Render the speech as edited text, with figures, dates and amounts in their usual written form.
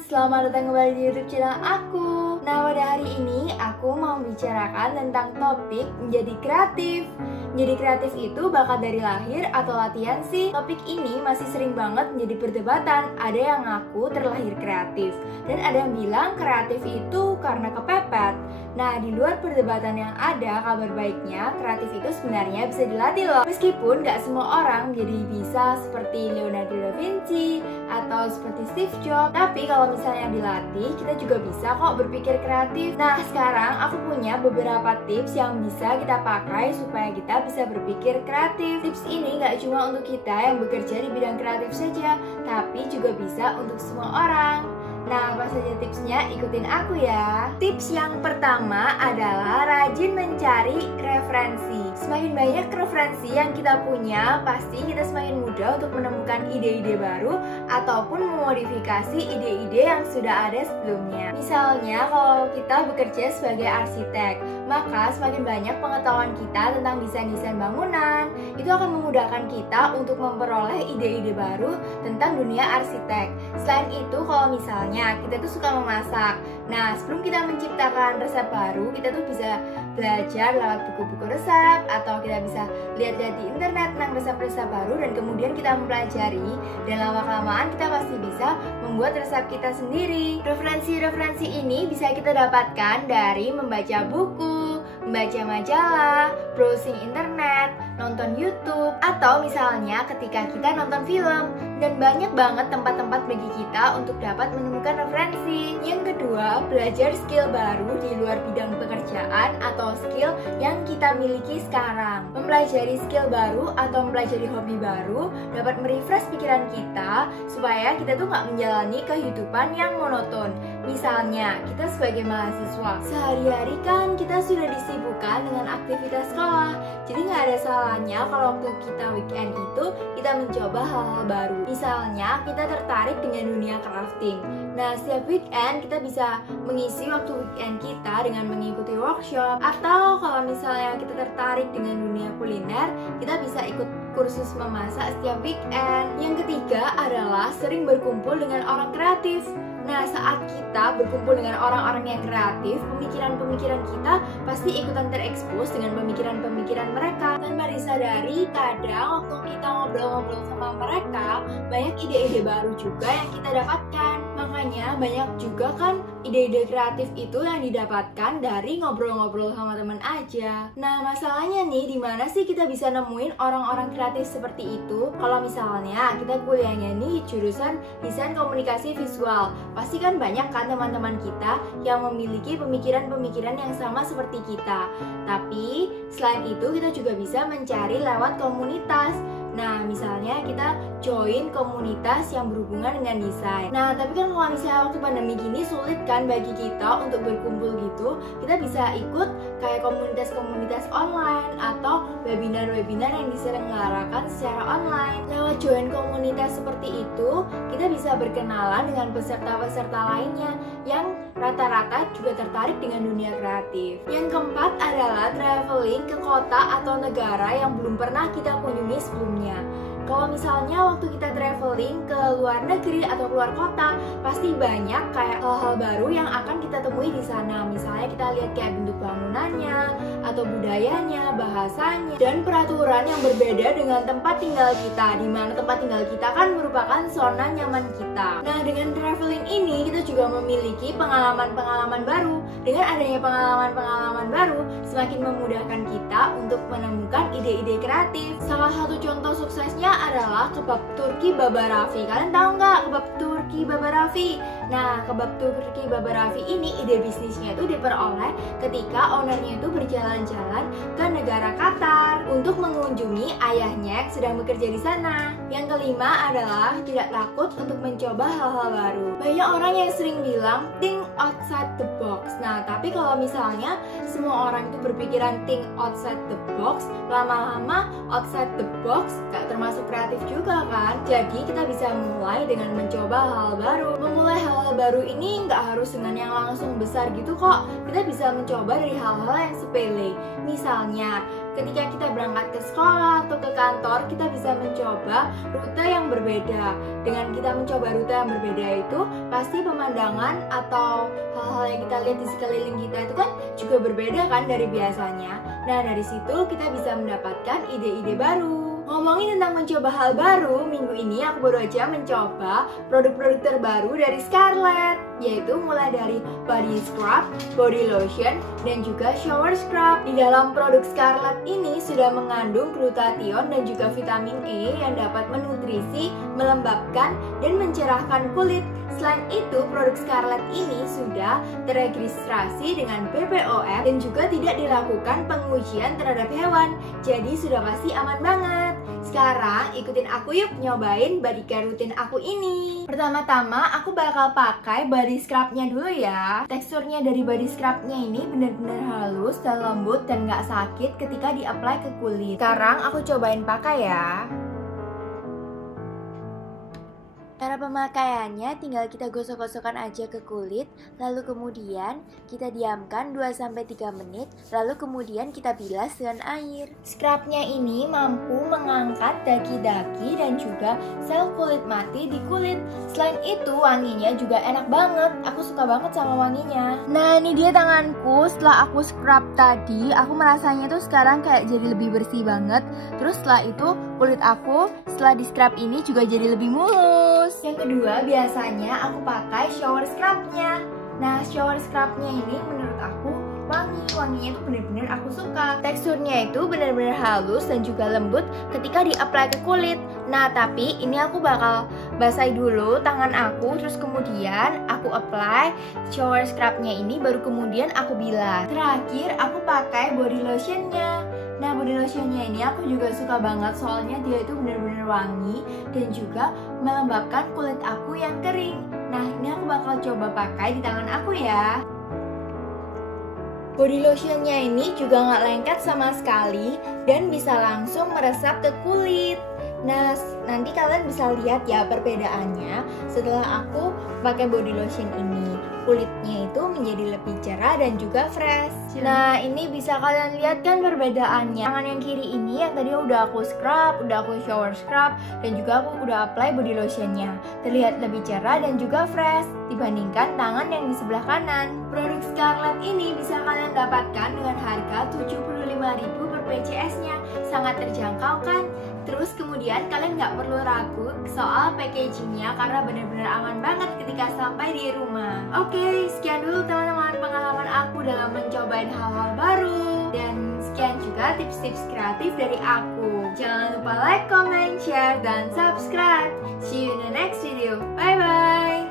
selamat datang kembali di YouTube channel aku. Nah, pada hari ini aku mau bicarakan tentang topik menjadi kreatif. Menjadi kreatif itu bakat dari lahir atau latihan sih? Topik ini masih sering banget menjadi perdebatan. Ada yang ngaku terlahir kreatif, dan ada yang bilang kreatif itu karena kepepet. Nah, di luar perdebatan yang ada, kabar baiknya kreatif itu sebenarnya bisa dilatih loh. Meskipun gak semua orang jadi bisa seperti Leonardo da Vinci atau seperti Steve Jobs, tapi kalau misalnya dilatih, kita juga bisa kok berpikir kreatif. Nah, sekarang aku punya beberapa tips yang bisa kita pakai supaya kita bisa berpikir kreatif. Tips ini gak cuma untuk kita yang bekerja di bidang kreatif saja, tapi juga bisa untuk semua orang. Nah, apa saja tipsnya? Ikutin aku ya. Tips yang pertama adalah rajin mencari referensi. Semakin banyak referensi yang kita punya, pasti kita semakin mudah untuk menemukan ide-ide baru ataupun memodifikasi ide-ide yang sudah ada sebelumnya. Misalnya, kalau kita bekerja sebagai arsitek, maka semakin banyak pengetahuan kita tentang desain-desain bangunan, itu akan memudahkan kita untuk memperoleh ide-ide baru tentang dunia arsitek. Selain itu, kalau misalnya kita tuh suka memasak, nah sebelum kita menciptakan resep baru, kita tuh bisa belajar lewat buku-buku resep, atau kita bisa lihat-lihat di internet tentang resep-resep baru, dan kemudian kita mempelajari, dan lama-kelamaan kita pasti bisa membuat resep kita sendiri. Referensi-referensi ini bisa kita dapatkan dari membaca buku, membaca majalah, browsing internet, nonton YouTube, atau misalnya ketika kita nonton film. Dan banyak banget tempat-tempat bagi kita untuk dapat menemukan referensi. Yang kedua, belajar skill baru di luar bidang pekerjaan atau skill yang kita miliki sekarang. Mempelajari skill baru atau mempelajari hobi baru dapat merefresh pikiran kita supaya kita tuh nggak menjalani kehidupan yang monoton. Misalnya, kita sebagai mahasiswa, sehari-hari kan kita sudah disibukkan dengan aktivitas sekolah. Jadi nggak ada salahnya kalau waktu kita weekend itu kita mencoba hal-hal baru. Misalnya, kita tertarik dengan dunia crafting. Nah, setiap weekend kita bisa mengisi waktu weekend kita dengan mengikuti workshop. Atau kalau misalnya kita tertarik dengan dunia kuliner, kita bisa ikut kursus memasak setiap weekend. Yang ketiga adalah sering berkumpul dengan orang kreatif. Nah, saat kita berkumpul dengan orang-orang yang kreatif, pemikiran-pemikiran kita pasti ikutan terekspos dengan pemikiran-pemikiran mereka. Tanpa disadari, kadang waktu kita ngobrol-ngobrol sama mereka, banyak ide-ide baru juga yang kita dapatkan. Makanya banyak juga kan ide-ide kreatif itu yang didapatkan dari ngobrol-ngobrol sama teman aja. Nah, masalahnya nih, di mana sih kita bisa nemuin orang-orang kreatif seperti itu? Kalau misalnya kita kuliahnya nih jurusan desain komunikasi visual, pasti kan banyak kan teman-teman kita yang memiliki pemikiran-pemikiran yang sama seperti kita. Tapi selain itu kita juga bisa mencari lewat komunitas. Nah, misalnya kita join komunitas yang berhubungan dengan desain. Nah, tapi kan kalau misalnya waktu pandemi gini sulit kan bagi kita untuk berkumpul gitu, kita bisa ikut kayak komunitas-komunitas online atau webinar-webinar yang diselenggarakan secara online. Lewat join komunitas seperti itu, kita bisa berkenalan dengan peserta-peserta lainnya yang rata-rata juga tertarik dengan dunia kreatif. Yang keempat adalah traveling ke kota atau negara yang belum pernah kita kunjungi sebelumnya. Kalau misalnya waktu kita traveling ke luar negeri atau keluar kota, pasti banyak kayak hal-hal baru yang akan kita temui di sana. Misalnya kita lihat kayak bentuk bangunannya, atau budayanya, bahasanya, dan peraturan yang berbeda dengan tempat tinggal kita, di mana tempat tinggal kita kan merupakan zona nyaman kita. Nah, dengan traveling ini kita juga memiliki pengalaman-pengalaman baru. Dengan adanya pengalaman-pengalaman baru, semakin memudahkan kita untuk menemukan ide-ide kreatif. Salah satu contoh suksesnya adalah kebab Turki Baba Raffi. Kalian tahu nggak kebab Turki Baba Raffi? Nah, kebab Turki Baba Raffi ini ide bisnisnya itu diperoleh ketika ownernya itu berjalan-jalan ke negara Qatar untuk mengunjungi ayahnya yang sedang bekerja di sana. Yang kelima adalah tidak takut untuk mencoba hal-hal baru. Banyak orang yang sering bilang think outside the box. Nah, tapi kalau misalnya semua orang itu berpikiran think outside the box, lama-lama outside the box gak termasuk kreatif juga kan. Jadi kita bisa mulai dengan mencoba hal baru. Memulai hal baru ini nggak harus dengan yang langsung besar gitu kok. Kita bisa mencoba dari hal-hal yang sepele. Misalnya ketika kita berangkat ke sekolah atau ke kantor, kita bisa mencoba rute yang berbeda. Dengan kita mencoba rute yang berbeda itu, pasti pemandangan atau hal-hal yang kita lihat di sekeliling kita itu kan juga berbeda kan dari biasanya. Nah, dari situ kita bisa mendapatkan ide-ide baru. Ngomongin tentang mencoba hal baru, minggu ini aku baru aja mencoba produk-produk terbaru dari Scarlett, yaitu mulai dari body scrub, body lotion, dan juga shower scrub. Di dalam produk Scarlett ini sudah mengandung glutathione dan juga vitamin E yang dapat menutrisi, melembabkan, dan mencerahkan kulit. Selain itu, produk Scarlett ini sudah teregistrasi dengan BPOM dan juga tidak dilakukan pengujian terhadap hewan, jadi sudah pasti aman banget. Sekarang ikutin aku yuk nyobain body care rutin aku ini. Pertama-tama aku bakal pakai body scrubnya dulu ya. Teksturnya dari body scrubnya ini benar-benar halus dan lembut dan gak sakit ketika di-apply ke kulit. Sekarang aku cobain pakai ya. Cara pemakaiannya tinggal kita gosok-gosokkan aja ke kulit, lalu kemudian kita diamkan 2-3 menit, lalu kemudian kita bilas dengan air. Scrubnya ini mampu mengangkat daki-daki dan juga sel kulit mati di kulit. Selain itu wanginya juga enak banget, aku suka banget sama wanginya. Nah, ini dia tanganku setelah aku scrub tadi, aku merasanya tuh sekarang kayak jadi lebih bersih banget. Terus setelah itu kulit aku setelah di scrub ini juga jadi lebih mulus. Yang kedua, biasanya aku pakai shower scrubnya. Nah, shower scrubnya ini menurut aku wanginya tuh bener-bener aku suka. Teksturnya itu bener-bener halus dan juga lembut ketika di-apply ke kulit. Nah, tapi ini aku bakal basahi dulu tangan aku, terus kemudian aku apply shower scrubnya ini, baru kemudian aku bilas. Terakhir, aku pakai body lotionnya. Nah, body lotionnya ini aku juga suka banget, soalnya dia itu benar-benar wangi dan juga melembabkan kulit aku yang kering. Nah, ini aku bakal coba pakai di tangan aku ya. Body lotionnya ini juga nggak lengket sama sekali dan bisa langsung meresap ke kulit. Nah, nanti kalian bisa lihat ya perbedaannya setelah aku pakai body lotion ini. Kulitnya itu menjadi lebih cerah dan juga fresh. Nah, ini bisa kalian lihat kan perbedaannya. Tangan yang kiri ini yang tadi udah aku scrub, udah aku shower scrub, dan juga aku udah apply body lotionnya. Terlihat lebih cerah dan juga fresh dibandingkan tangan yang di sebelah kanan. Produk Scarlett ini bisa kalian dapatkan dengan harga 75.000 per PCS-nya. Sangat terjangkau kan? Terus kemudian kalian nggak perlu ragu soal packagingnya karena benar-benar aman banget ketika sampai di rumah. Oke, sekian dulu teman-teman pengalaman aku dalam mencobain hal-hal baru. Dan sekian juga tips-tips kreatif dari aku. Jangan lupa like, comment, share, dan subscribe. See you in the next video. Bye-bye!